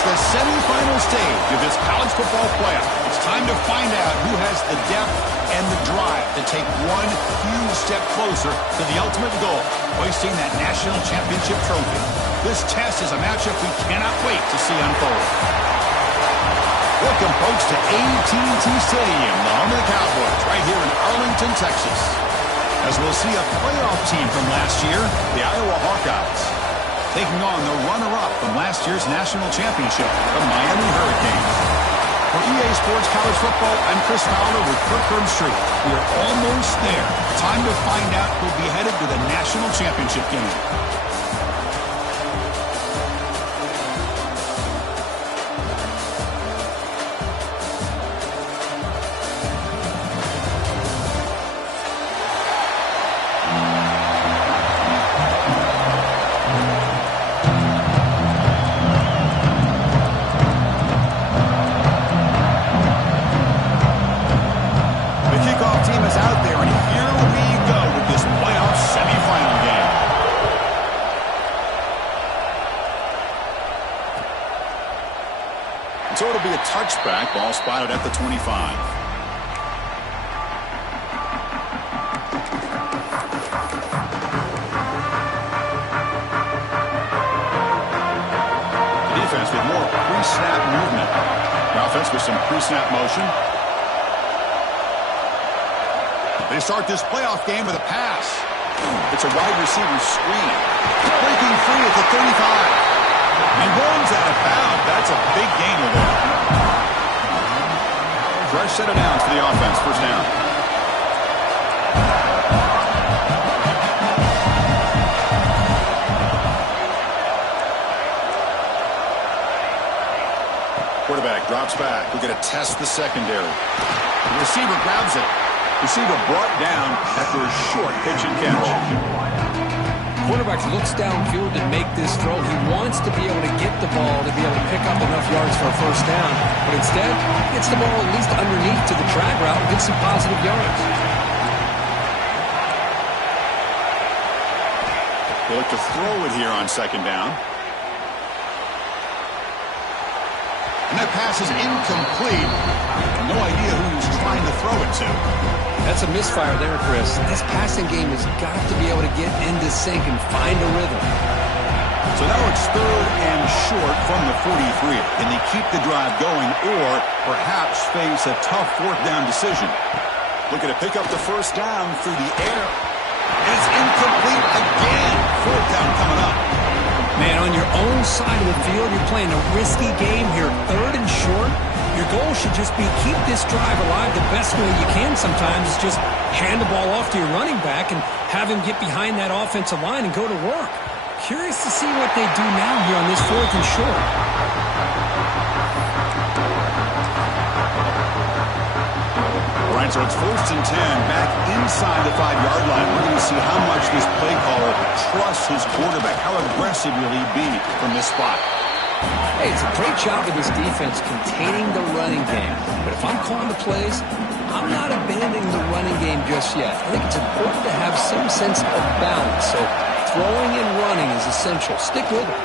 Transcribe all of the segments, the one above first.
It's the semifinal stage of this college football playoff. It's time to find out who has the depth and the drive to take one huge step closer to the ultimate goal, hoisting that national championship trophy. This test is a matchup we cannot wait to see unfold. Welcome, folks, to AT&T Stadium, the home of the Cowboys, right here in Arlington, Texas. As we'll see a playoff team from last year, the Iowa Hawkeyes, taking on the runner-up from last year's national championship, the Miami Hurricanes. For EA Sports College Football, I'm Chris Fowler with Kirk Herbstreit. We are almost there. Time to find out who'll be headed to the national championship game. So it'll be a touchback, ball spotted at the 25. The defense with more pre-snap movement. The offense with some pre-snap motion. They start this playoff game with a pass. It's a wide receiver screen. Breaking free at the 35. He runs out of bounds. That's a big gainer there. Fresh set of downs for the offense. First down. Quarterback drops back. We're going to test the secondary. The receiver grabs it. Receiver brought down after a short pitch and catch. Quarterback looks downfield to make this throw. He wants to be able to get the ball to be able to pick up enough yards for a first down. But instead, he gets the ball at least underneath to the drag route and gets some positive yards. They look to throw it here on second down. And that pass is incomplete. No idea who he was trying to throw it to. That's a misfire there, Chris. This passing game has got to be able to get into sync and find a rhythm. So now it's third and short from the 43. Can they keep the drive going or perhaps face a tough fourth down decision? Looking to pick up the first down through the air. And it's incomplete again. Fourth down coming up. Man, on your own side of the field, you're playing a risky game here. Third and short. Your goal should just be keep this drive alive the best way you can sometimes is just hand the ball off to your running back and have him get behind that offensive line and go to work. Curious to see what they do now here on this fourth and short. All right, so it's first and 10 back inside the 5-yard line. We're going to see how much this play caller trusts his quarterback. How aggressive will he be from this spot? Hey, it's a great job of this defense containing the running game. But if I'm calling the plays, I'm not abandoning the running game just yet. I think it's important to have some sense of balance. So throwing and running is essential. Stick with it.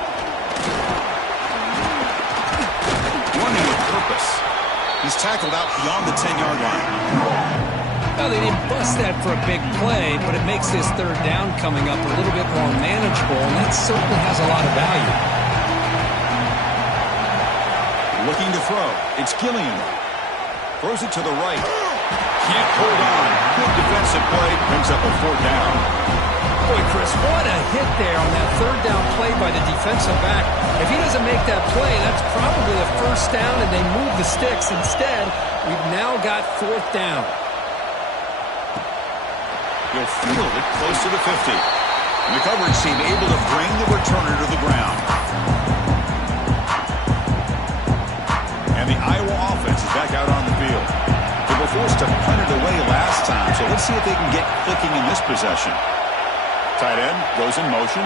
Running with purpose. He's tackled out beyond the 10-yard line. Well, they didn't bust that for a big play, but it makes this third down coming up a little bit more manageable, and that certainly has a lot of value. Looking to throw. It's Gilliam. Throws it to the right. Can't hold on. Good defensive play. Brings up a fourth down. Boy, Chris, what a hit there on that third down play by the defensive back. If he doesn't make that play, that's probably a first down, and they move the sticks. Instead, we've now got fourth down. He'll field it close to the 50. And the coverage team able to bring the returner to the ground. And the Iowa offense is back out on the field. They were forced to punt it away last time, so let's see if they can get clicking in this possession. Tight end goes in motion.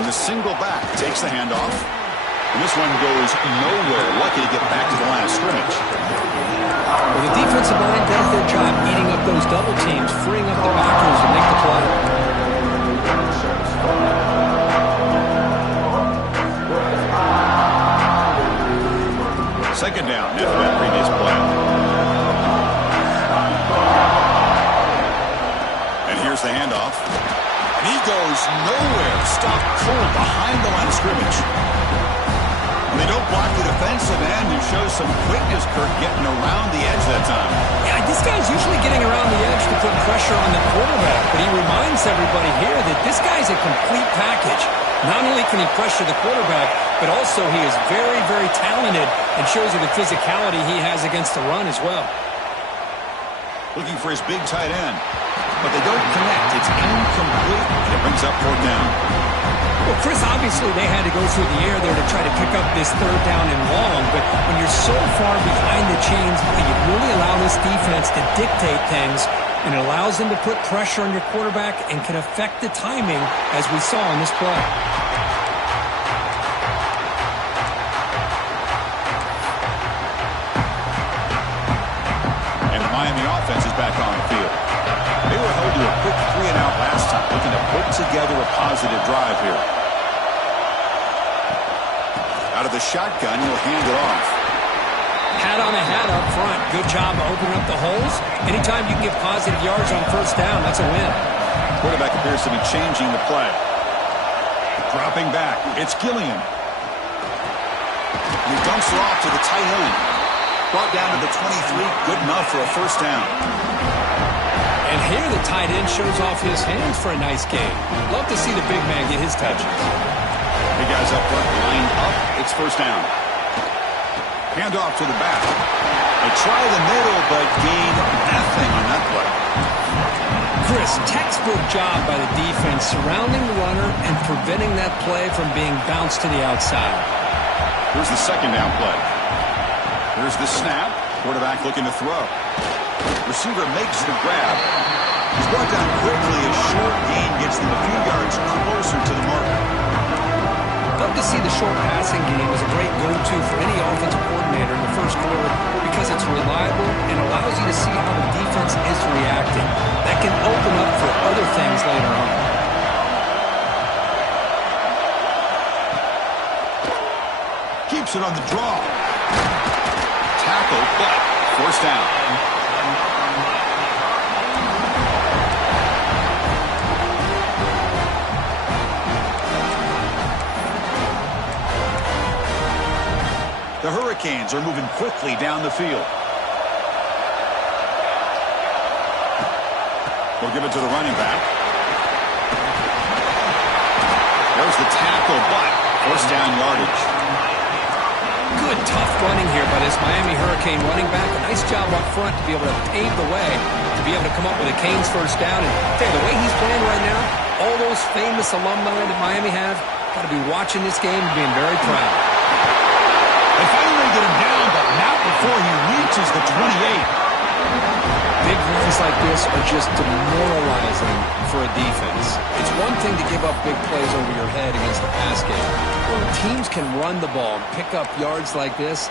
And the single back takes the handoff. And this one goes nowhere. Lucky to get back to the line of scrimmage. Well, the defensive line does their job eating up those double teams, freeing up the backers to make the play. second down after that previous play. And here's the handoff. And he goes nowhere. Stopped cold behind the line of scrimmage. And they don't block the defensive end and show some quickness, Kirk, getting around the edge that time. Yeah, this guy's usually getting around the edge to put pressure on the quarterback, but he reminds everybody here that this guy's a complete package. Not only can he pressure the quarterback, but also he is very, very talented and shows you the physicality he has against the run as well. Looking for his big tight end, but they don't connect. It's incomplete, and it brings up fourth down. Well, Chris, obviously they had to go through the air there to try to pick up this third down and long, but when you're so far behind the chains, you really allow this defense to dictate things, and it allows them to put pressure on your quarterback and can affect the timing, as we saw in this play. And the Miami offense is back on the field. They were held to a quick 3-and-out last time, looking to put together a positive drive here. Out of the shotgun, he'll hand it off. Hat on a hat up front. Good job opening up the holes. Anytime you can get positive yards on first down, that's a win. Quarterback appears to be changing the play. Dropping back. It's Gilliam. He dumps it off to the tight end. Brought down to the 23. Good enough for a first down. And here the tight end shows off his hands for a nice game. Love to see the big man get his touches. Big guys up front, lined up. It's first down. Hand off to the back. They try the middle, but gain nothing on that play. Chris, textbook job by the defense surrounding the runner and preventing that play from being bounced to the outside. Here's the second down play. Here's the snap. Quarterback looking to throw. Receiver makes the grab. He's brought down quickly. A short gain gets them a few yards closer to the marker. Love to see the short passing game as a great go-to for any offensive coordinator in the first quarter because it's reliable and allows you to see how the defense is reacting. That can open up for other things later on. Keeps it on the draw. Tackle, but first down. The Hurricanes are moving quickly down the field. They'll give it to the running back. There's the tackle, but first down yardage. Good, tough running here by this Miami Hurricane running back. A nice job up front to be able to pave the way, to be able to come up with a Canes first down. And tell you, the way he's playing right now, all those famous alumni that Miami have, got to be watching this game and being very proud. They finally get him down, but not before he reaches the 28. Big runs like this are just demoralizing for a defense. It's one thing to give up big plays over your head against the pass game. When teams can run the ball and pick up yards like this,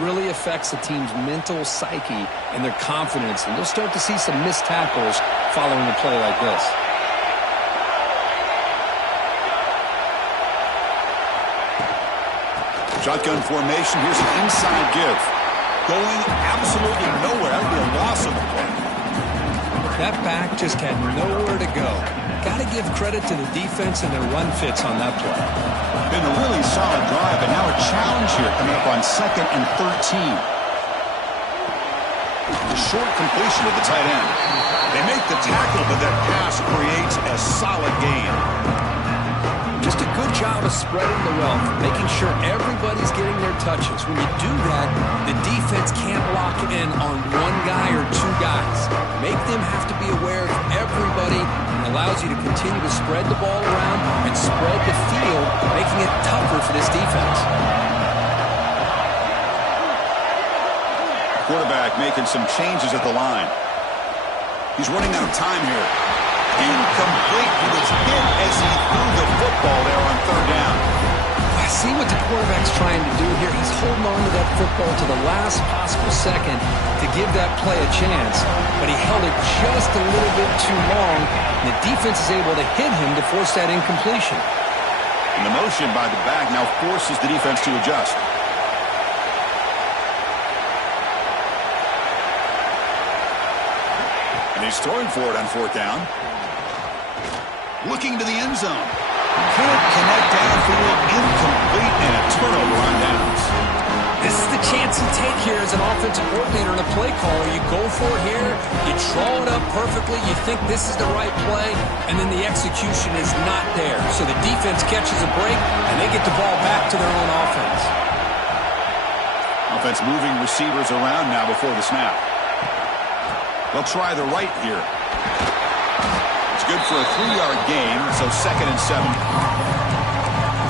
really affects the team's mental psyche and their confidence. And you'll start to see some missed tackles following a play like this. Shotgun formation. Here's an inside give. Going absolutely nowhere. That would be a loss of the play. That back just had nowhere to go. Got to give credit to the defense and their run fits on that play. Been a really solid drive, and now a challenge here coming up on 2nd and 13. The short completion of the tight end. They make the tackle, but that pass creates a solid gain. Just a good job of spreading the wealth, making sure everybody's getting their touches. When you do that, the defense can't lock in on one guy or two guys. Make them have to be aware of everybody and allows you to continue to spread the ball around and spread the field, making it tougher for this defense. Quarterback making some changes at the line. He's running out of time here. Incomplete. He was hit as he threw the football there on third down. I see what the quarterback's trying to do here. He's holding on to that football to the last possible second to give that play a chance, but he held it just a little bit too long, and the defense is able to hit him to force that incompletion. And the motion by the back now forces the defense to adjust. he's throwing for it on fourth down. Looking to the end zone. Can't connect downfield, incomplete, and a turnover on downs. This is the chance you take here as an offensive coordinator and a play caller. You go for it here, you draw it up perfectly, you think this is the right play, and then the execution is not there. So the defense catches a break, and they get the ball back to their own offense. Offense moving receivers around now before the snap. They'll try the right here. It's good for a 3-yard gain, so 2nd and 7.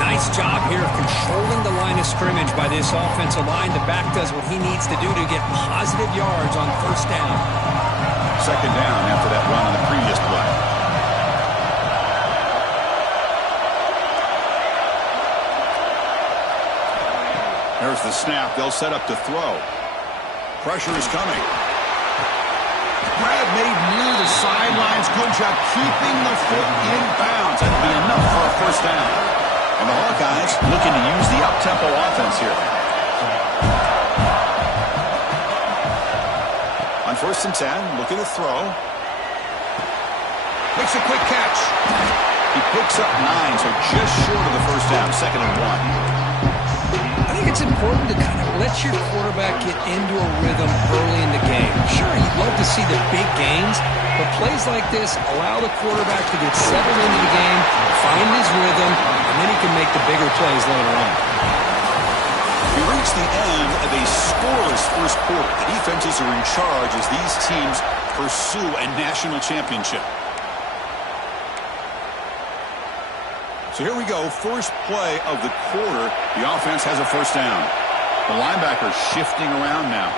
Nice job here of controlling the line of scrimmage by this offensive line. The back does what he needs to do to get positive yards on first down. 2nd down after that run on the previous play. There's the snap. They'll set up to throw. Pressure is coming. Grab made near the sidelines. Good job keeping the foot in bounds. That'll be enough for a first down. And the Hawkeyes looking to use the up-tempo offense here. On 1st and 10, looking to throw. Makes a quick catch. He picks up 9, so just short of the first down. 2nd and 1. I think it's important to kind of let your quarterback get into a rhythm early in the game. Sure, you'd love to see the big gains, but plays like this allow the quarterback to get settled into the game, find his rhythm, and then he can make the bigger plays later on. We reach the end of a scoreless first quarter. The defenses are in charge as these teams pursue a national championship. So here we go, first play of the quarter. The offense has a first down. The linebacker shifting around now.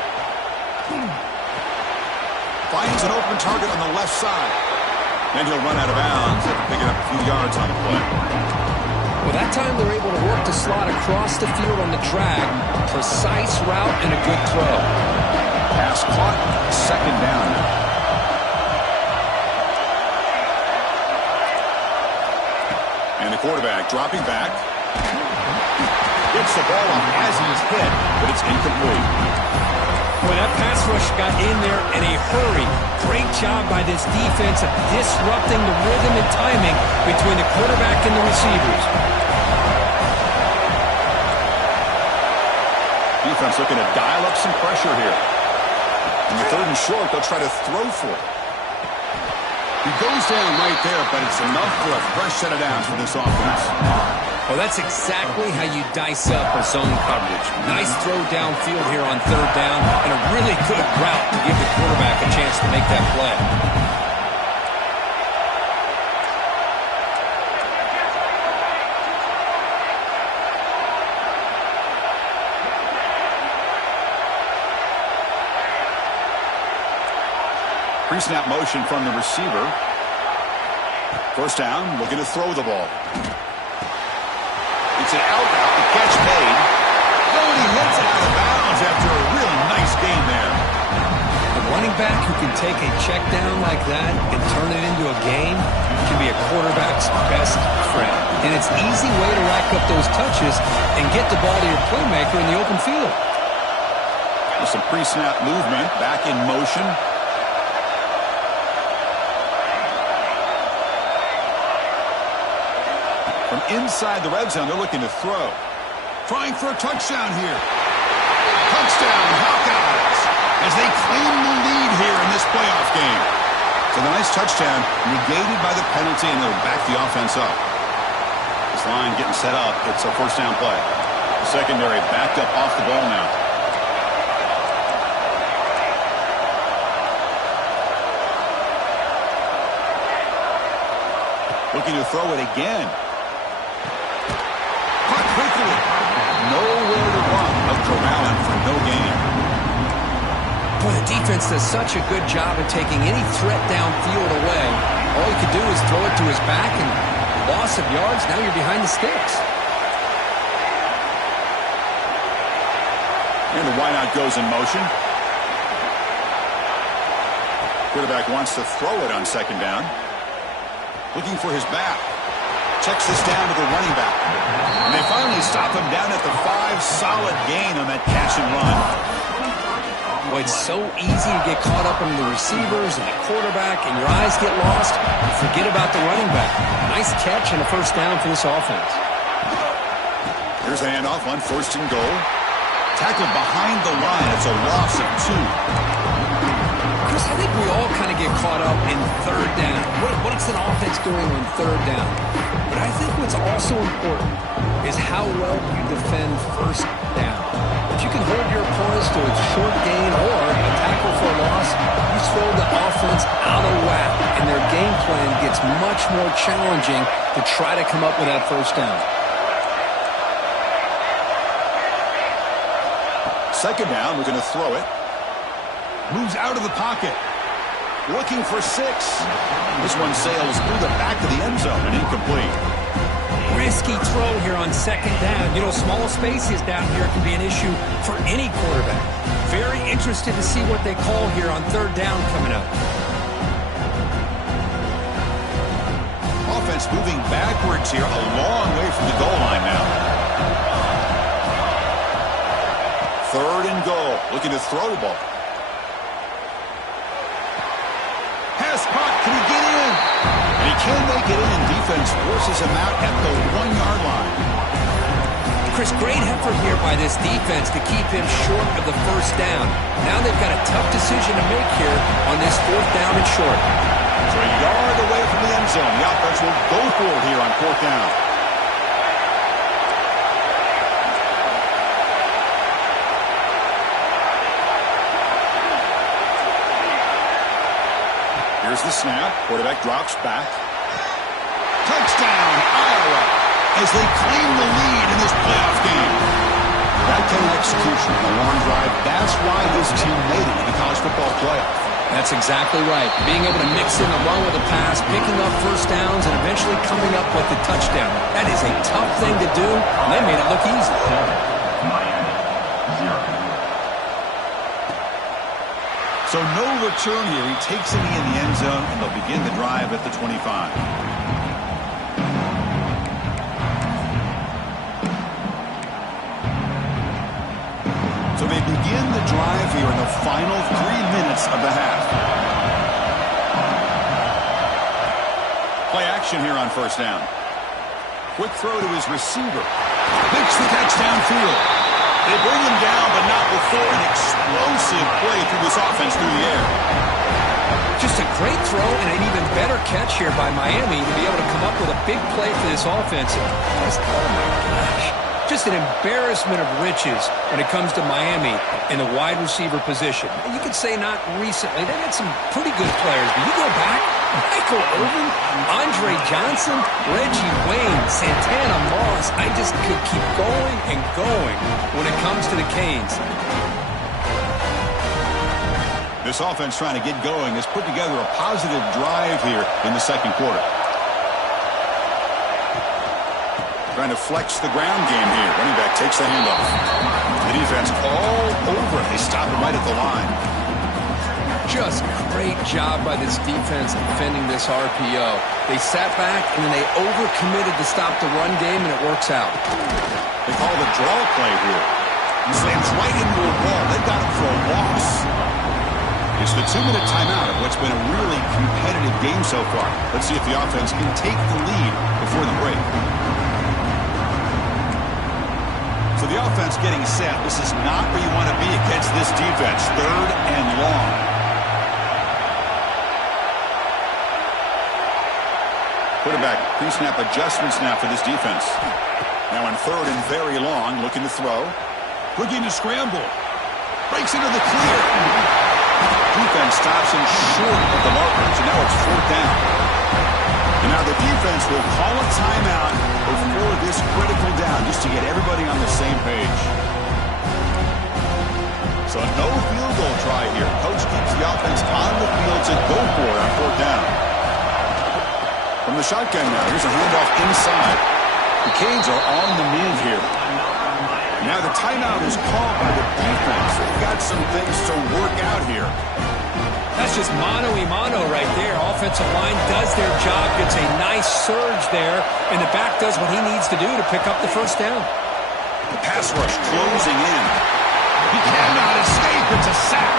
Finds an open target on the left side. Then he'll run out of bounds after picking up a few yards on the play. Well, that time they're able to work the slot across the field on the drag. Precise route and a good throw. Pass caught, 2nd down now. And the quarterback dropping back. Gets the ball off as he's hit, but it's incomplete. Boy, that pass rush got in there in a hurry. Great job by this defense of disrupting the rhythm and timing between the quarterback and the receivers. Defense looking to dial up some pressure here. In the 3rd and short, they'll try to throw for it. He goes down right there, but it's enough for a fresh set of downs for this offense. Well, that's exactly how you dice up a zone coverage. Nice throw downfield here on 3rd down, and a really good route to give the quarterback a chance to make that play. Pre-snap motion from the receiver. First down, looking to throw the ball. It's an out route, the catch made. Oh, and he hits it out of bounds after a really nice game there. A running back who can take a check down like that and turn it into a game can be a quarterback's best friend. And it's an easy way to rack up those touches and get the ball to your playmaker in the open field. Some pre-snap movement, back in motion. From inside the red zone, they're looking to throw. Trying for a touchdown here. Touchdown, Hawkeyes, as they claim the lead here in this playoff game. So the nice touchdown negated by the penalty, and they'll back the offense up. This line getting set up. It's a first down play. The secondary backed up off the ball now. Looking to throw it again. Caught quickly. Nowhere to run. They'll corral him for no gain. Boy, the defense does such a good job of taking any threat downfield away. All he could do is throw it to his back, and loss of yards, now you're behind the sticks. And the wideout goes in motion. Quarterback wants to throw it on 2nd down. Looking for his back. Checks this down to the running back. And they finally stop him down at the 5. Solid gain on that catch and run. Well, it's so easy to get caught up in the receivers and the quarterback, and your eyes get lost. You forget about the running back. Nice catch and a first down for this offense. Here's a handoff on 1st and goal. Tackled behind the line. It's a loss of 2. Chris, I think we all kind of get caught up in 3rd down. What's an offense doing on 3rd down? But I think what's also important is how well you defend 1st down. If you can hold your opponents to a short gain or a tackle for a loss, you throw the offense out of whack, and their game plan gets much more challenging to try to come up with that 1st down. 2nd down, we're going to throw it. Moves out of the pocket. Looking for 6. This one sails through the back of the end zone and incomplete. Risky throw here on 2nd down. You know, small spaces down here can be an issue for any quarterback. Very interested to see what they call here on 3rd down coming up. Offense moving backwards here, a long way from the goal line now. 3rd and goal, looking to throw the ball. Pass caught, can he get in? And he can make it in. Defense forces him out at the 1-yard line. Chris, great effort here by this defense to keep him short of the 1st down. Now they've got a tough decision to make here on this 4th down and short. So a yard away from the end zone. The offense will go for it here on 4th down. Here's the snap. Quarterback drops back. Touchdown, Iowa, as they claim the lead in this playoff game. That kind of execution on a long drive, that's why this team made it in the college football playoff. That's exactly right. Being able to mix in the run with a pass, picking up 1st downs, and eventually coming up with the touchdown. That is a tough thing to do, and they made it look easy. So no return here. He takes it in the end zone, and they'll begin the drive at the 25. So they begin the drive here in the final 3 minutes of the half. Play action here on 1st down. Quick throw to his receiver. Makes the catch downfield. They bring him down, but not before an explosive play through this offense through the air. Just a great throw and an even better catch here by Miami to be able to come up with a big play for this offense. Just, oh my gosh, just an embarrassment of riches when it comes to Miami in the wide receiver position. You could say not recently. They had some pretty good players, but you go back, Michael Irvin, Andre Johnson, Reggie Wayne, Santana Moss. I just could keep going and going when it comes to the Canes. This offense trying to get going has put together a positive drive here in the 2nd quarter. Trying to flex the ground game here. Running back takes the handoff. The defense all over. They stop him right at the line. Just great job by this defense defending this RPO. They sat back and then they overcommitted to stop the run game, and it works out. They call the draw play here. He slams right into a wall. They've got him for a loss. It's the 2-minute timeout of what's been a really competitive game so far. Let's see if the offense can take the lead before the break. So the offense getting set. This is not where you want to be against this defense. 3rd and long. Quarterback pre-snap adjustments now for this defense. Now on 3rd and very long, looking to throw. Looking to scramble. Breaks into the clear. Defense stops him short of the markers, and now it's 4th down. And now the defense will call a timeout before this critical down, just to get everybody on the same page. So no field goal try here. Coach keeps the offense on the field to go for it on 4th down. From the shotgun now, here's a handoff inside. The Canes are on the move here. Now the timeout is called by the defense. They've got some things to work out here. That's just mano-a-mano right there. Offensive line does their job, gets a nice surge there, and the back does what he needs to do to pick up the 1st down. The pass rush closing in. He cannot escape. It's a sack.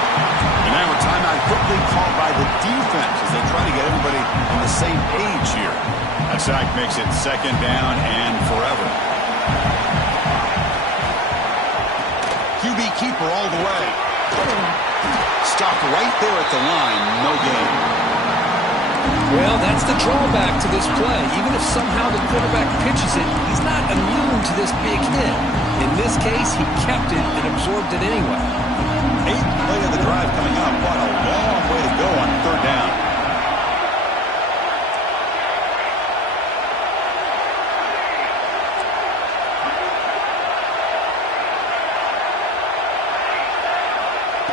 And now a timeout quickly called by the defense as they try to get everybody on the same page here. That sack makes it second down and forever. QB keeper all the way. Stopped right there at the line. No gain. Well, that's the drawback to this play. Even if somehow the quarterback pitches it, he's not immune to this big hit. In this case, he kept it and absorbed it anyway. 8th play of the drive coming up. What a long way to go on third down.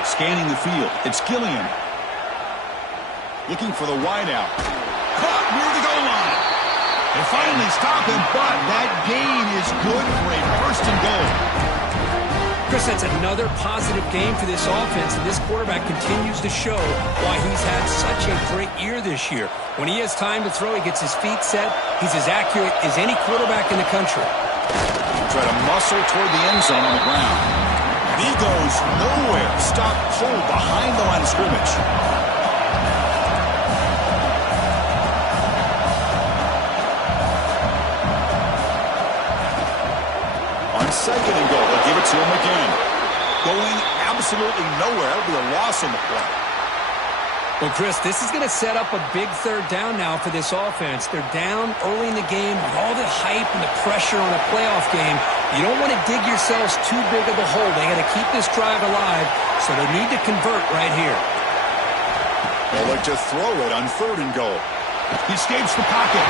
Scanning the field. It's Gilliam. Looking for the wideout. Caught near the goal line. They finally stop him, but that gain is good for a first and goal. Chris, that's another positive game for this offense, and this quarterback continues to show why he's had such a great year this year. When he has time to throw, he gets his feet set. He's as accurate as any quarterback in the country. Try to muscle toward the end zone on the ground. And he goes nowhere. Stopped cold behind the line of scrimmage. Second and goal. They'll give it to him again. Going absolutely nowhere. It'll be a loss on the play. Well, Chris, this is going to set up a big third down now for this offense. They're down early in the game with all the hype and the pressure on a playoff game. You don't want to dig yourselves too big of a hole. They got to keep this drive alive, so they need to convert right here. They'll look to throw it on third and goal. He escapes the pocket.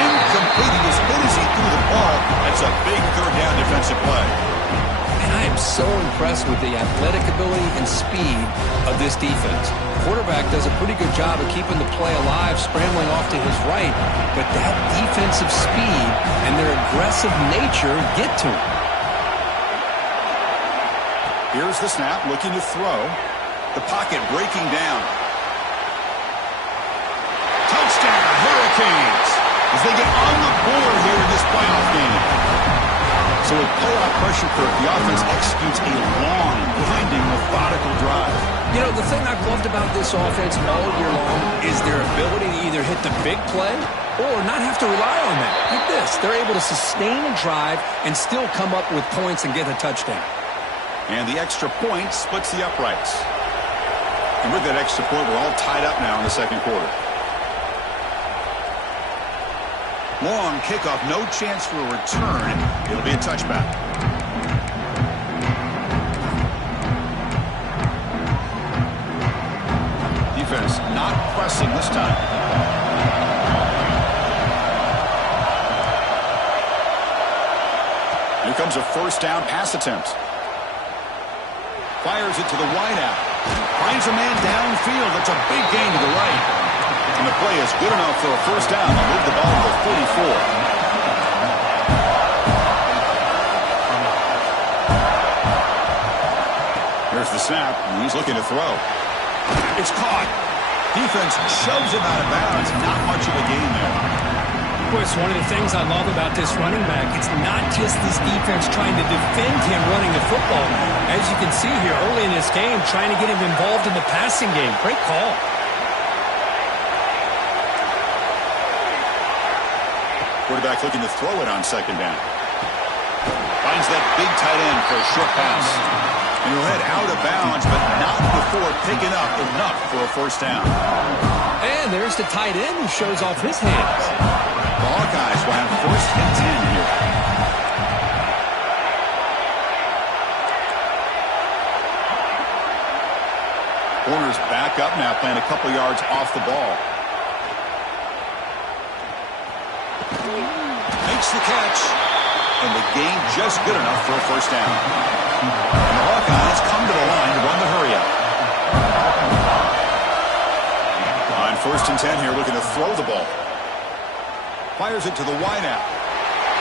Incomplete. He was hit as he threw the ball. That's a big third down defensive play. And I am so impressed with the athletic ability and speed of this defense. Quarterback does a pretty good job of keeping the play alive, scrambling off to his right, but that defensive speed and their aggressive nature get to him. Here's the snap, looking to throw. The pocket breaking down. Touchdown, Hurricanes, as they get on the board here in this playoff game. So with playoff pressure curve, the offense executes a long, winding, methodical drive. You know, the thing I've loved about this offense all year long is their ability to either hit the big play or not have to rely on that. Like this, they're able to sustain a drive and still come up with points and get a touchdown. And the extra point splits the uprights. And with that extra point, we're all tied up now in the second quarter. Long kickoff, no chance for a return. It'll be a touchback. Defense not pressing this time. Here comes a first down pass attempt. Fires it to the wideout. Finds a man downfield. That's a big gain to the right. And the play is good enough for a first down. They'll move the ball to the 44. Here's the snap, and he's looking to throw. It's caught. Defense shoves him out of bounds. Not much of a gain there. Boy, it's one of the things I love about this running back. It's not just this defense trying to defend him running the football. As you can see here early in this game, trying to get him involved in the passing game. Great call. Quarterback looking to throw it on second down. Finds that big tight end for a short pass. And he'll head out of bounds, but not before picking up enough for a first down. And there's the tight end who shows off his hands. The Hawkeyes will have first and 10 here. Corners back up now, playing a couple yards off the ball. Makes the catch, and the gain just good enough for a first down. And the Hawkeyes come to the line to run the hurry-up. On first and 10 here, looking to throw the ball. Fires it to the wideout.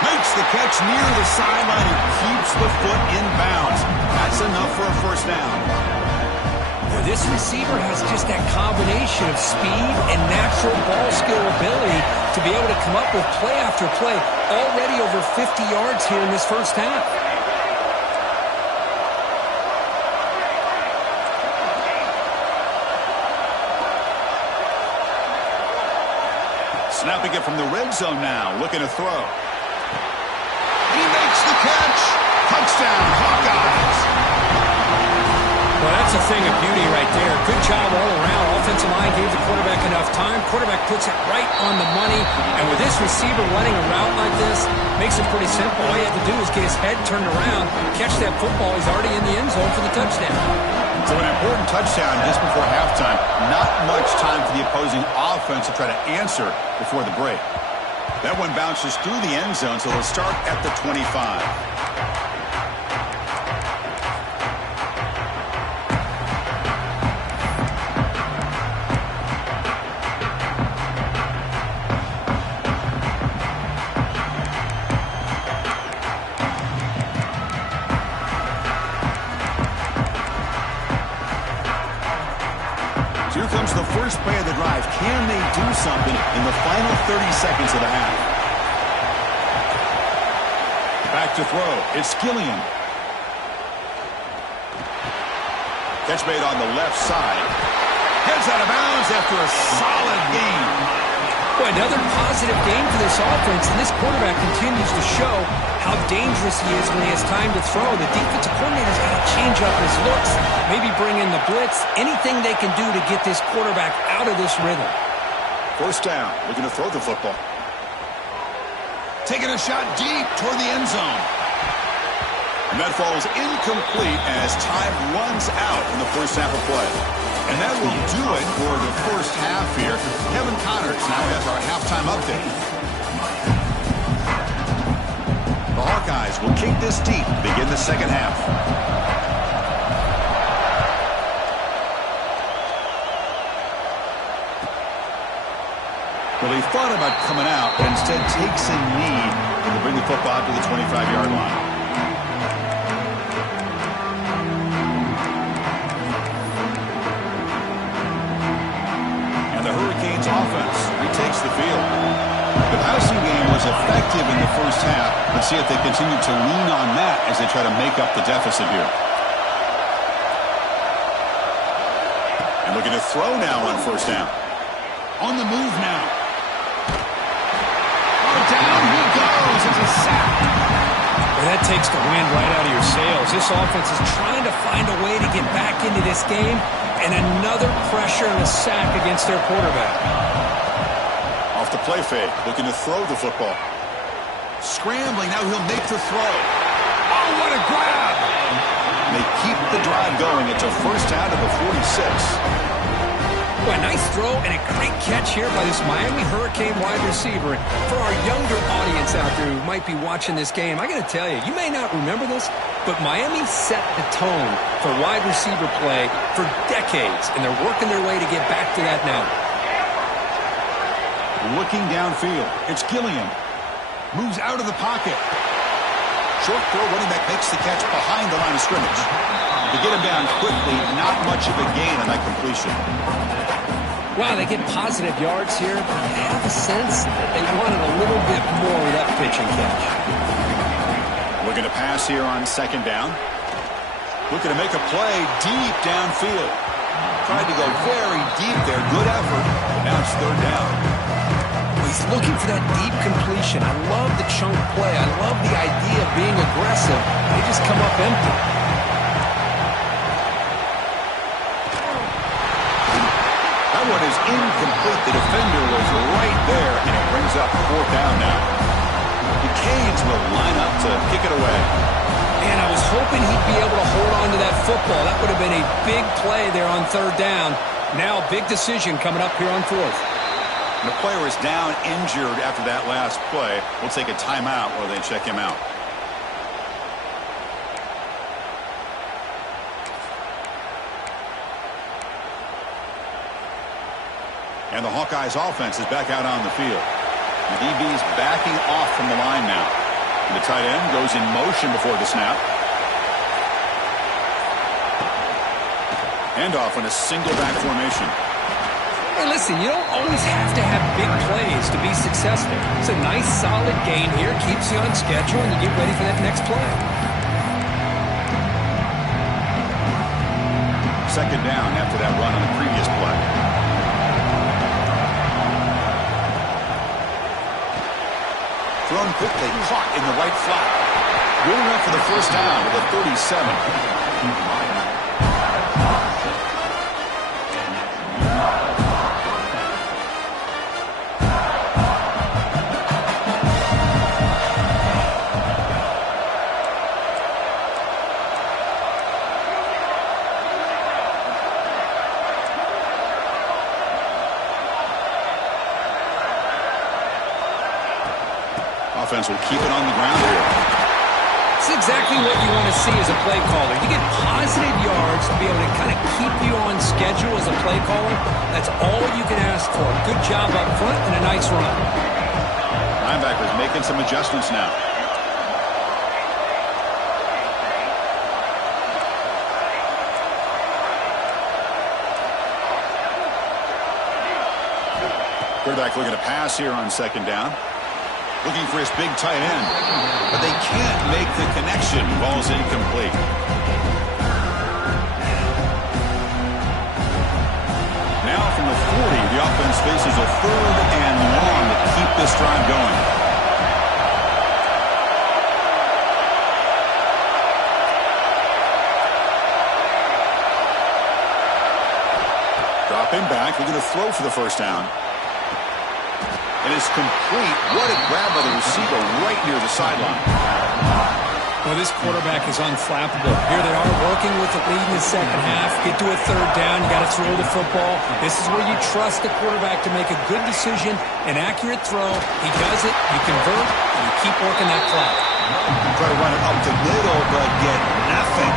Makes the catch near the sideline and keeps the foot in bounds. That's enough for a first down. This receiver has just that combination of speed and natural ball skill ability to be able to come up with play after play. Already over 50 yards here in this first half. from the red zone now, looking to throw. He makes the catch. Touchdown, Hawkeyes. Well, that's a thing of beauty right there. Good job all around. Offensive line gave the quarterback enough time. Quarterback puts it right on the money. And with this receiver running a route like this, makes it pretty simple. All you have to do is get his head turned around, catch that football. He's already in the end zone for the touchdown. So an important touchdown just before halftime. Not much time for the opposing offense to try to answer before the break. That one bounces through the end zone, so they'll start at the 25. Here comes the first play of the drive. Can they do something in the final 30 seconds of the half? Back to throw. It's Gilliam. Catch made on the left side. Heads out of bounds after a solid game. Boy, another positive game for this offense, and this quarterback continues to show how dangerous he is when he has time to throw. The defensive coordinator's got to change up his looks, maybe bring in the blitz, anything they can do to get this quarterback out of this rhythm. First down, looking to throw the football. Taking a shot deep toward the end zone. And that falls incomplete as time runs out in the first half of play. And that will do it for the first half here. Kevin Connors now has our halftime update. The Hawkeyes will kick this deep to begin the second half. Well, he thought about coming out, but instead takes a knee to bring the football to the 25-yard line. Offense retakes the field. The passing game was effective in the first half. Let's see if they continue to lean on that as they try to make up the deficit here. And looking to throw now on first down. On the move now. Oh, down he goes. It's a sack. Well, that takes the wind right out of your sails. This offense is trying to find a way to get back into this game. And another pressure and a sack against their quarterback. Off the play fake, looking to throw the football. Scrambling, now he'll make the throw. Oh, what a grab! They keep the drive going. It's a first out of the 46. Well, a nice throw and a great catch here by this Miami Hurricane wide receiver. And for our younger audience out there who might be watching this game, I got to tell you, you may not remember this, but Miami set the tone for wide receiver play for decades, and they're working their way to get back to that now. Looking downfield, it's Gilliam. Moves out of the pocket. Short throw, running back makes the catch behind the line of scrimmage. To get him down quickly, not much of a gain on that completion. Wow, they get positive yards here, but I have a sense that they wanted a little bit more with that pitch and catch. Looking to pass here on second down. Looking to make a play deep downfield. Tried to go very deep there. Good effort. Now it's third down. He's looking for that deep completion. I love the chunk play. I love the idea of being aggressive. They just come up empty. That one is incomplete. The defender was right there, and it brings up fourth down now. The Canes will line up to kick it away. Man, I was hoping he'd be able to hold on to that football. That would have been a big play there on third down. Now a big decision coming up here on fourth. The player is down injured after that last play. We'll take a timeout while they check him out. And the Hawkeyes offense is back out on the field. The DB's backing off from the line now. And the tight end goes in motion before the snap. Handoff in a single back formation. Hey, listen, you don't always have to have big plays to be successful. It's a nice, solid game here. Keeps you on schedule, and you get ready for that next play. Second down after that run on the previous play. thrown quickly, caught in the right flat. Good enough for the first down with a 37. Offense will keep it on the ground here. It's exactly what you want to see as a play caller. You get positive yards to be able to kind of keep you on schedule as a play caller. That's all you can ask for. Good job up front and a nice run. Linebackers making some adjustments now. Quarterback looking to pass here on second down. Looking for his big tight end. But they can't make the connection. Ball's incomplete. Now from the 40, the offense faces a 3rd and long to keep this drive going. Dropping back. We're going to throw for the first down. It is complete. What a grab by the receiver right near the sideline. Well, this quarterback is unflappable. Here they are working with the lead in the second half. Get to a 3rd down. You got to throw the football. This is where you trust the quarterback to make a good decision, an accurate throw. He does it. You convert, and you keep working that clock. Try to run it up the middle, but get nothing.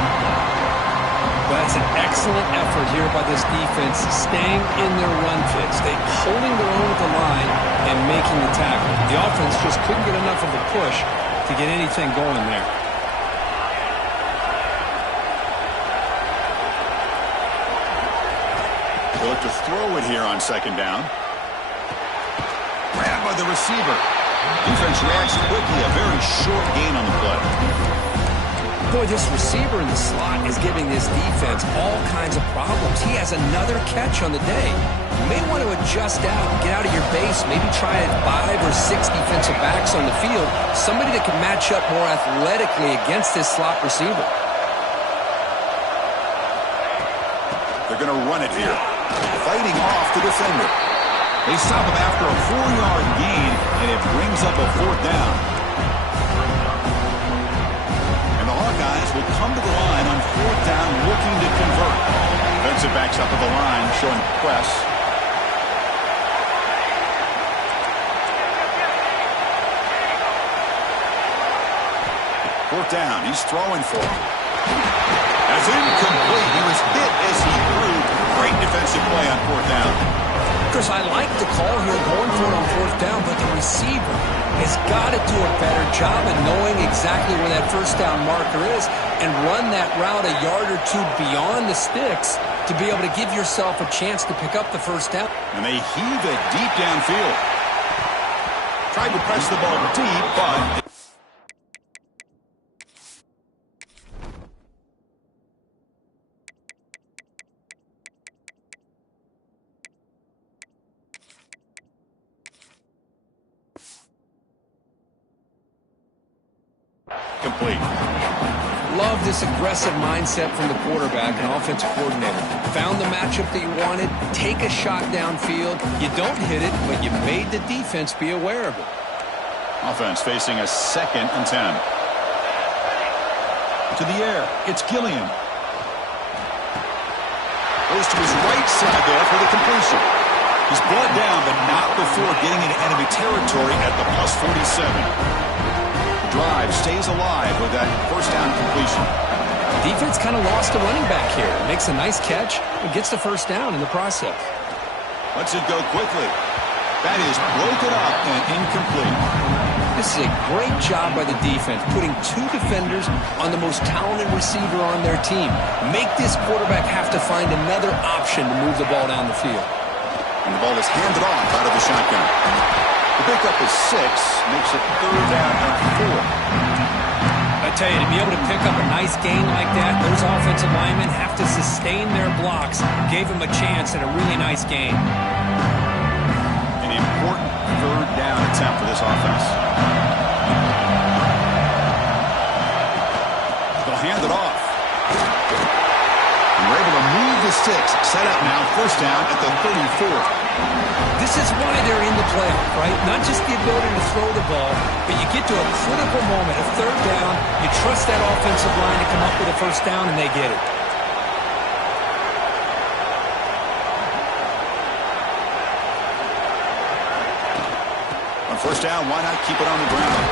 Well, that's an excellent effort here by this defense, staying in their run fits. They holding their own at the line and making the tackle. The offense just couldn't get enough of a push to get anything going there. They look to throw it here on second down. Grabbed by the receiver. Defense reacts quickly. A very short gain on the play. Boy, this receiver in the slot is giving this defense all kinds of problems. He has another catch on the day. You may want to adjust out, get out of your base, maybe try 5 or 6 defensive backs on the field, somebody that can match up more athletically against this slot receiver. They're going to run it here. Fighting off the defender. They stop him after a 4-yard gain, and it brings up a 4th down. Guys will come to the line on 4th down looking to convert. Defensive backs up at the line showing press. Fourth down, he's throwing for him. That's incomplete. He was hit as he threw. Great defensive play on 4th down. Chris, I like the call here going for it on 4th down, but the receiver has got to do a better job of knowing exactly where that first down marker is and run that route a yard or 2 beyond the sticks to be able to give yourself a chance to pick up the first down. And they heave it deep downfield. Tried to press the ball deep, but... complete. Love this aggressive mindset from the quarterback and offensive coordinator. Found the matchup that you wanted, take a shot downfield. You don't hit it, but you made the defense be aware of it. Offense facing a 2nd and 10. To the air, it's Gilliam. Goes to his right side there for the completion. He's brought down, but not before getting into enemy territory at the +47. Drive stays alive with that first down completion. Defense kind of lost a running back here. Makes a nice catch and gets the first down in the process. Lets it go quickly. That is broken up and incomplete. This is a great job by the defense, putting 2 defenders on the most talented receiver on their team. Make this quarterback have to find another option to move the ball down the field. And the ball is handed off out of the shotgun. The pickup is 6, makes it 3rd down and 4. I tell you, to be able to pick up a nice gain like that, those offensive linemen have to sustain their blocks. Gave him a chance at a really nice gain. An important 3rd down attempt for this offense. sticks. Set up now, first down at the 34. This is why they're in the playoff, right? Not just the ability to throw the ball, but you get to a critical moment, a third down, you trust that offensive line to come up with a first down, and they get it. On first down, why not keep it on the ground?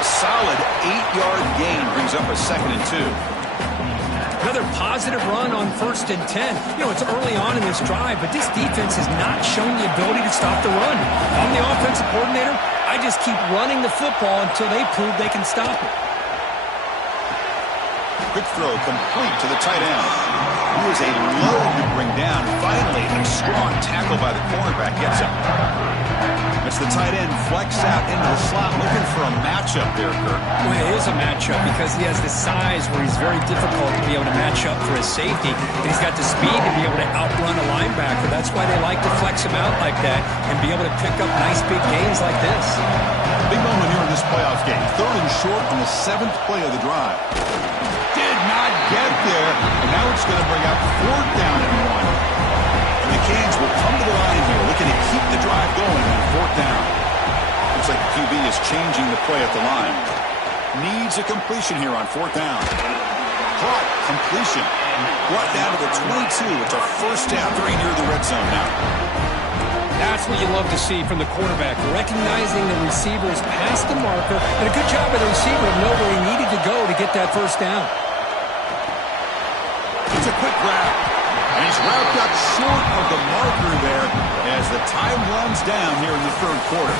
A solid 8-yard gain brings up a 2nd and 2. Another positive run on 1st and 10. You know, it's early on in this drive, but this defense has not shown the ability to stop the run. If I'm the offensive coordinator, I just keep running the football until they prove they can stop it. Quick throw complete to the tight end. He was a load to bring down. Finally, a strong tackle by the cornerback gets him. It's the tight end flexed out into the slot, looking for a matchup there, Kirk. Well, it is a matchup because he has the size where he's very difficult to be able to match up for his safety, and he's got the speed to be able to outrun a linebacker. That's why they like to flex him out like that and be able to pick up nice big gains like this. Big moment here in this playoff game. 3rd and short on the 7th play of the drive. Did not get there, and now it's going to bring up 4th down and 1. And the Canes will come to the line here, looking to keep the drive going on 4th down. Looks like the QB is changing the play at the line. Needs a completion here on 4th down. Caught, completion. Brought down to the 22. It's a first down, very near the red zone now. That's what you love to see from the quarterback, recognizing the receiver's past the marker, and a good job by the receiver to know where he needed to go to get that first down. It's a quick grab. And he's wrapped up short of the marker there as the time runs down here in the 3rd quarter.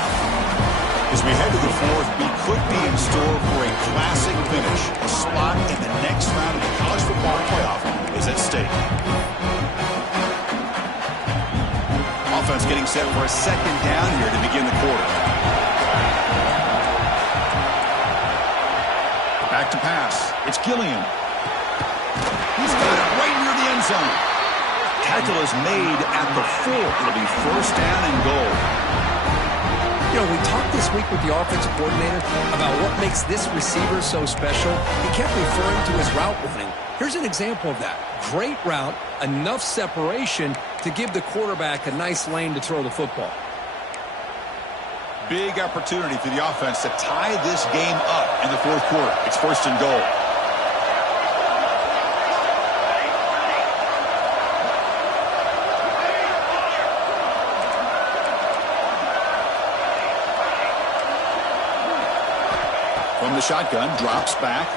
As we head to the 4th, we could be in store for a classic finish. A spot in the next round of the college football playoff is at stake. Offense getting set for a 2nd down here to begin the quarter. Back to pass. It's Gilliam. He's got it right near the end zone. Tackle is made at the 4. It'll be first down and goal. You know, we talked this week with the offensive coordinator about what makes this receiver so special. He kept referring to his route running. Here's an example of that. Great route, enough separation to give the quarterback a nice lane to throw the football. Big opportunity for the offense to tie this game up in the 4th quarter. It's first and goal. From the shotgun, drops back.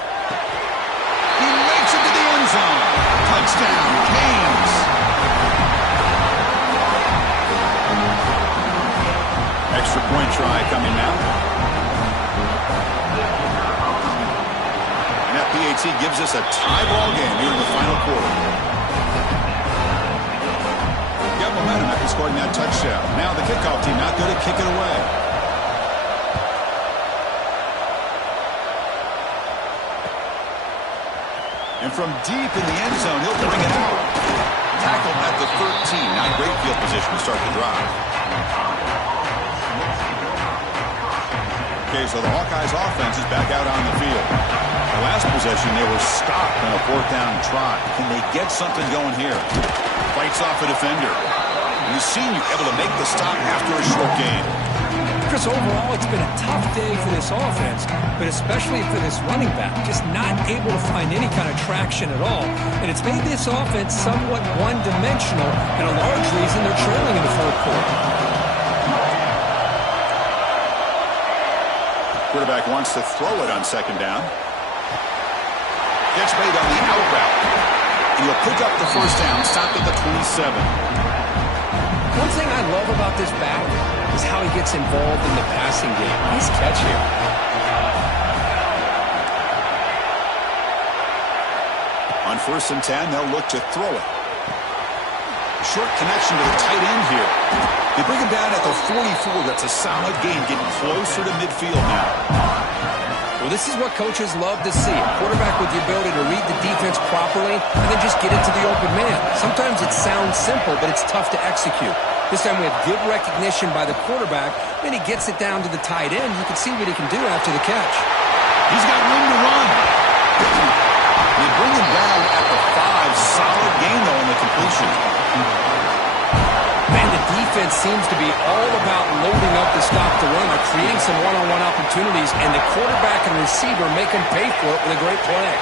He makes it to the end zone. Touchdown, Canes. Extra point try coming now. And that PAT gives us a tie ball game here in the final quarter. Got momentum after scoring that touchdown. Now the kickoff team not going to kick it away. And from deep in the end zone, he'll bring it out. Tackled at the 13. Not great field position to start the drive. Okay, so the Hawkeyes offense is back out on the field. The last possession, they were stopped on a 4th down try. Can they get something going here? Fights off a defender. And the senior able to make the stop after a short gain. Chris, overall, it's been a tough day for this offense, but especially for this running back, just not able to find any kind of traction at all. And it's made this offense somewhat one-dimensional, and a large reason they're trailing in the 4th quarter. Quarterback wants to throw it on 2nd down. Gets made on the out route. And he'll pick up the first down, stopped at the 27. One thing I love about this back is how he gets involved in the passing game. Nice catch here. On 1st and 10, they'll look to throw it. Short connection to the tight end here. They bring him down at the 44. That's a solid gain, getting closer to midfield now. Well, this is what coaches love to see. A quarterback with the ability to read the defense properly and then just get it to the open man. Sometimes it sounds simple, but it's tough to execute. This time we have good recognition by the quarterback. Then he gets it down to the tight end. You can see what he can do after the catch. He's got room to run. They bring him down at the 5. Solid gain, though, on the completion. Man, the defense seems to be all about loading up to stop the run. They're creating some one-on-one opportunities, and the quarterback and receiver make them pay for it with a great play.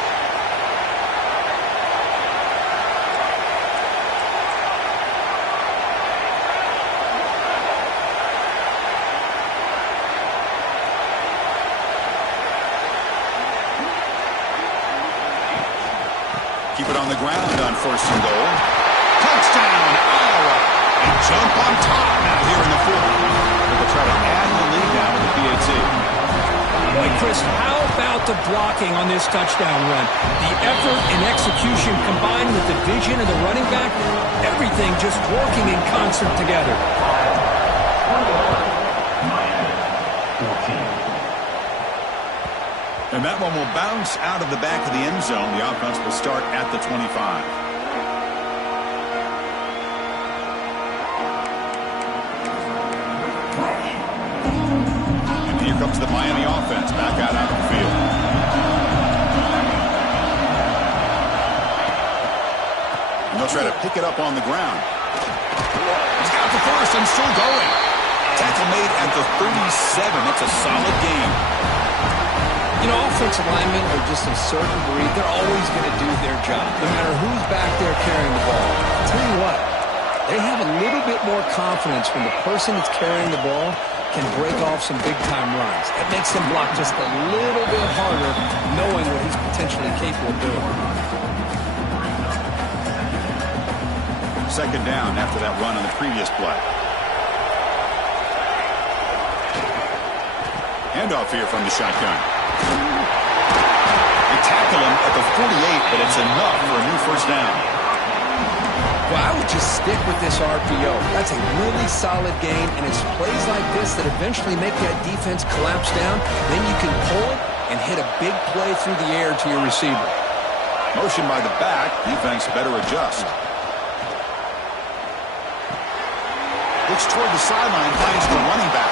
Keep it on the ground on 1st and goal. Touchdown, Iowa. And jump on top now here in the 4th. They'll try to add the lead now with the PAT. Boy, Chris, how about the blocking on this touchdown run? The effort and execution combined with the vision of the running back, everything just working in concert together. And that one will bounce out of the back of the end zone. The offense will start at the 25. And here comes the Miami offense back out on the field. And they'll try to pick it up on the ground. He's got the first and still going. Tackle made at the 37. That's a solid game. You know, offensive linemen are just a certain breed. They're always going to do their job, no matter who's back there carrying the ball. I'll tell you what, they have a little bit more confidence when the person that's carrying the ball can break off some big-time runs. It makes them block just a little bit harder, knowing what he's potentially capable of doing. 2nd down after that run on the previous play. Handoff here from the shotgun. They tackle him at the 48, but it's enough for a new 1st down. Well, I would just stick with this RPO. That's a really solid gain, and it's plays like this that eventually make that defense collapse down. Then you can pull it and hit a big play through the air to your receiver. Motion by the back. Defense better adjust. Looks toward the sideline, finds the running back.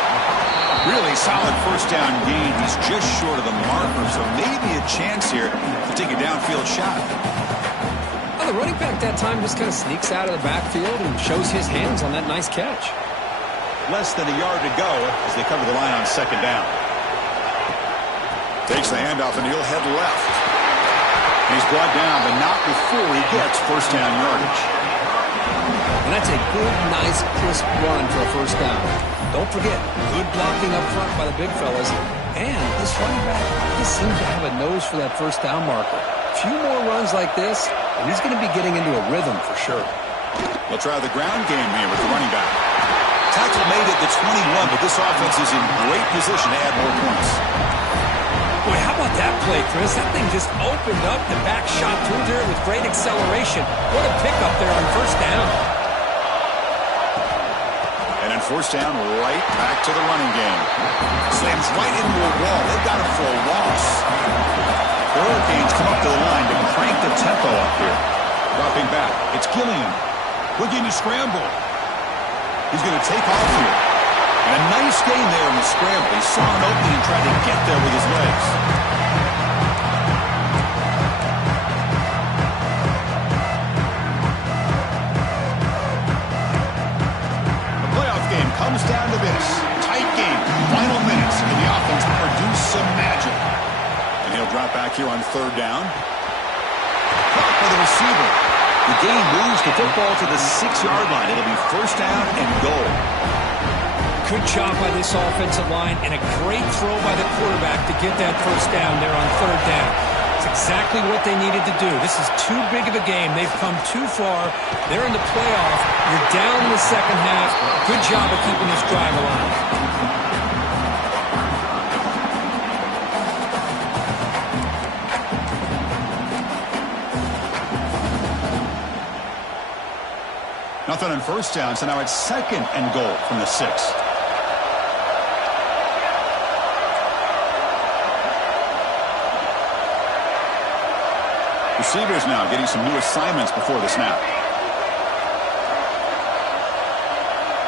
Really solid 1st down gain. He's just short of the marker, so maybe a chance here to take a downfield shot. Well, the running back that time just kind of sneaks out of the backfield and shows his hands on that nice catch. Less than a yard to go as they cover the line on 2nd down. Takes the handoff and he'll head left. He's brought down, but not before he gets 1st down yardage. And that's a good, nice, crisp run for a 1st down. Don't forget, good blocking up front by the big fellas. And this running back just seems to have a nose for that 1st down marker. A few more runs like this, and he's going to be getting into a rhythm for sure. They'll try the ground game here with the running back. Tackle made at the 21, but this offense is in great position to add more points. Boy, how about that play, Chris? That thing just opened up. The back shot through there with great acceleration. What a pickup there on 1st down. And then 1st down, right back to the running game. Slams right into a wall. They've got him for a loss. The Hurricanes come up to the line to crank the tempo up here. Dropping back. It's Gilliam. Looking to scramble. He's going to take off here. And a nice gain there in the scramble. He saw an opening and tried to get there with his legs. Comes down to this. Tight game. Final minutes. And the offense produce some magic. And he'll drop back here on 3rd down. Caught by the receiver. The game moves the football to the 6-yard line. It'll be 1st down and goal. Good job by this offensive line and a great throw by the quarterback to get that 1st down there on 3rd down. It's exactly what they needed to do. This is too big of a game. They've come too far. They're in the playoff. You're down in the 2nd half. Good job of keeping this drive alive. Nothing on 1st down, so now it's 2nd and goal from the 6. Receivers now getting some new assignments before the snap.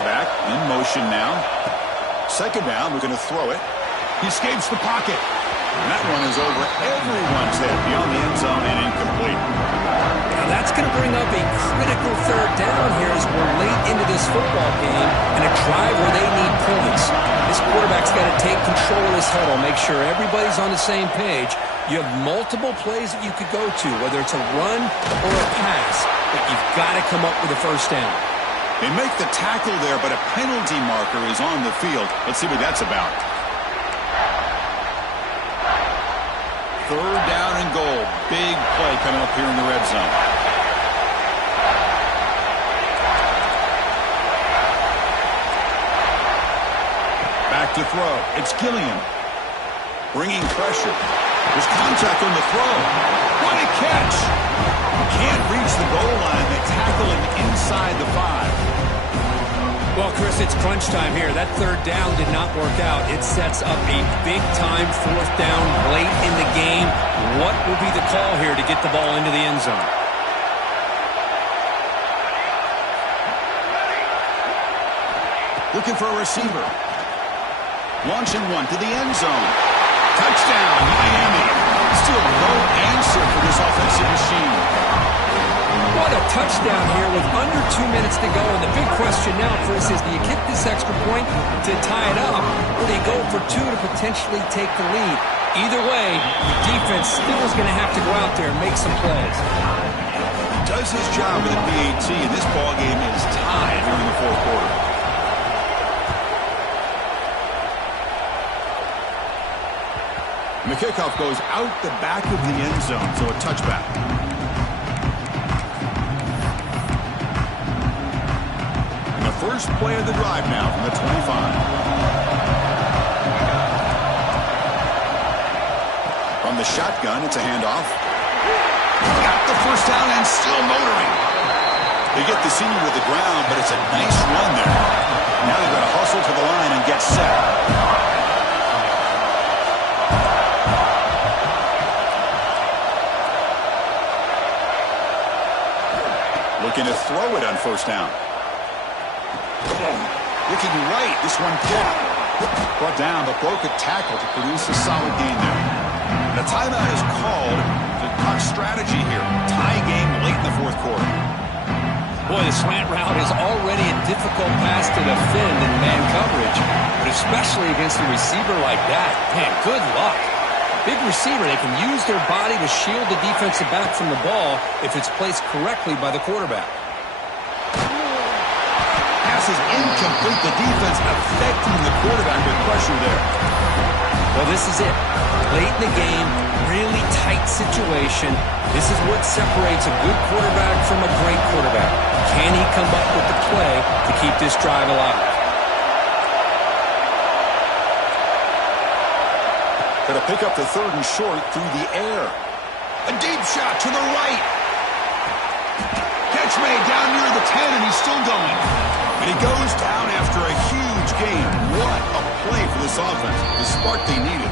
Back in motion now. 2nd down, we're going to throw it. He escapes the pocket. And that one is over everyone's head beyond the end zone and incomplete. Now that's going to bring up a critical third down here as we're late into this football game and a drive where they need points. This quarterback's got to take control of this huddle, make sure everybody's on the same page. You have multiple plays that you could go to, whether it's a run or a pass, but you've got to come up with a first down. They make the tackle there, but a penalty marker is on the field. Let's see what that's about. Third down and goal. Big play coming up here in the red zone. Back to throw. It's Gilliam. Bringing pressure. There's contact on the throw. What a catch! Can't reach the goal line. They tackle him inside the 5. Well, Chris, it's crunch time here. That third down did not work out. It sets up a big-time fourth down late in the game. What will be the call here to get the ball into the end zone? Looking for a receiver. Launching one to the end zone. Touchdown, Miami. Still no answer for this offensive machine. What a touchdown here with under 2 minutes to go. And the big question now, Chris, is do you kick this extra point to tie it up, or do you go for 2 to potentially take the lead? Either way, the defense still is going to have to go out there and make some plays. He does his job with a PAT, and this ball game is tied here in the fourth quarter. And the kickoff goes out the back of the end zone, so a touchback. First play of the drive now from the 25. From the shotgun, it's a handoff. Got the first down and still motoring. They get the senior to the ground, but it's a nice run there. Now they've got to hustle to the line and get set. Looking to throw it on first down. Looking right, this one brought down, but broke a tackle to produce a solid gain there. And a timeout is called to talk strategy here. Tie game late in the fourth quarter. Boy, the slant route is already a difficult pass to defend in man coverage, but especially against a receiver like that. Man, good luck. Big receiver, they can use their body to shield the defensive back from the ball if it's placed correctly by the quarterback. Is incomplete. The defense affecting the quarterback with pressure there. Well, this is it. Late in the game, really tight situation. This is what separates a good quarterback from a great quarterback. Can he come up with the play to keep this drive alive? Going to pick up the third and short through the air. A deep shot to the right. Catch made down near the 10, and he's still going. And he goes down after a huge gain. What a play for this offense. The spark they needed.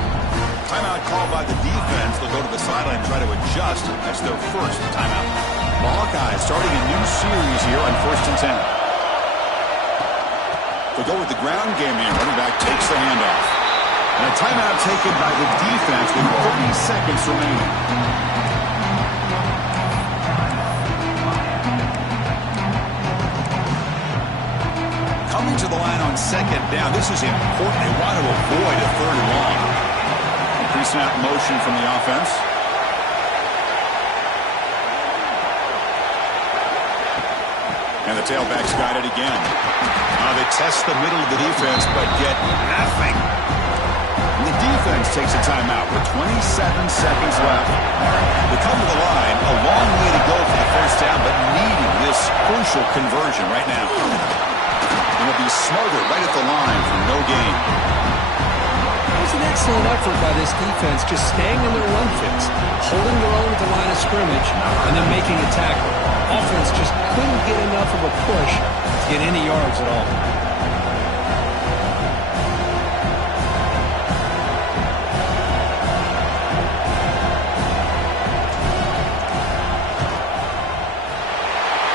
Timeout called by the defense. They'll go to the sideline and try to adjust. That's their first timeout. The Hawkeyes starting a new series here on 1st and 10. They'll go with the ground game here. Running back takes the handoff. And a timeout taken by the defense with 30 seconds remaining. Coming to the line on second down. This is important. They want to avoid a third and long. Pre-snap motion from the offense. And the tailback's got it again. They test the middle of the defense, but get nothing. And the defense takes a timeout with 27 seconds left. They come to the line. A long way to go for the first down, but needing this crucial conversion right now. And will be smothered right at the line for no gain. It was an excellent effort by this defense, just staying in their run fits, holding their own at the line of scrimmage, and then making a tackle. Offense just couldn't get enough of a push to get any yards at all.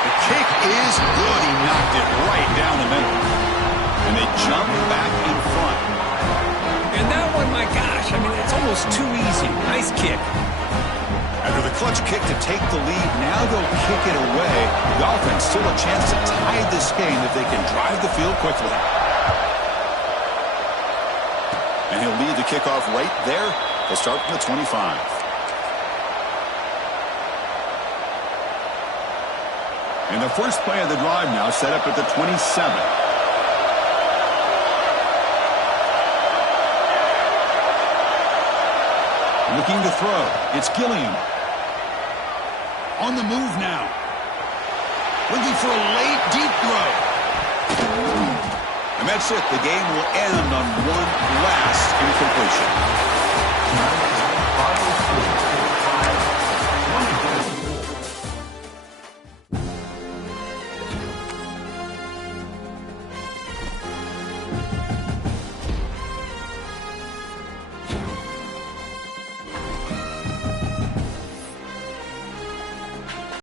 The kick is good. He knocked it right down the middle. And they jump back in front. And that one, my gosh, I mean, it's almost too easy. Nice kick. After the clutch kick to take the lead, now they'll kick it away. The offense still a chance to tie this game if they can drive the field quickly. And he'll lead the kickoff right there. They'll start from the 25. And the first play of the drive now set up at the 27. Looking to throw. It's Gilliam. On the move now. Looking for a late, deep throw. And that's it. The game will end on one last incompletion.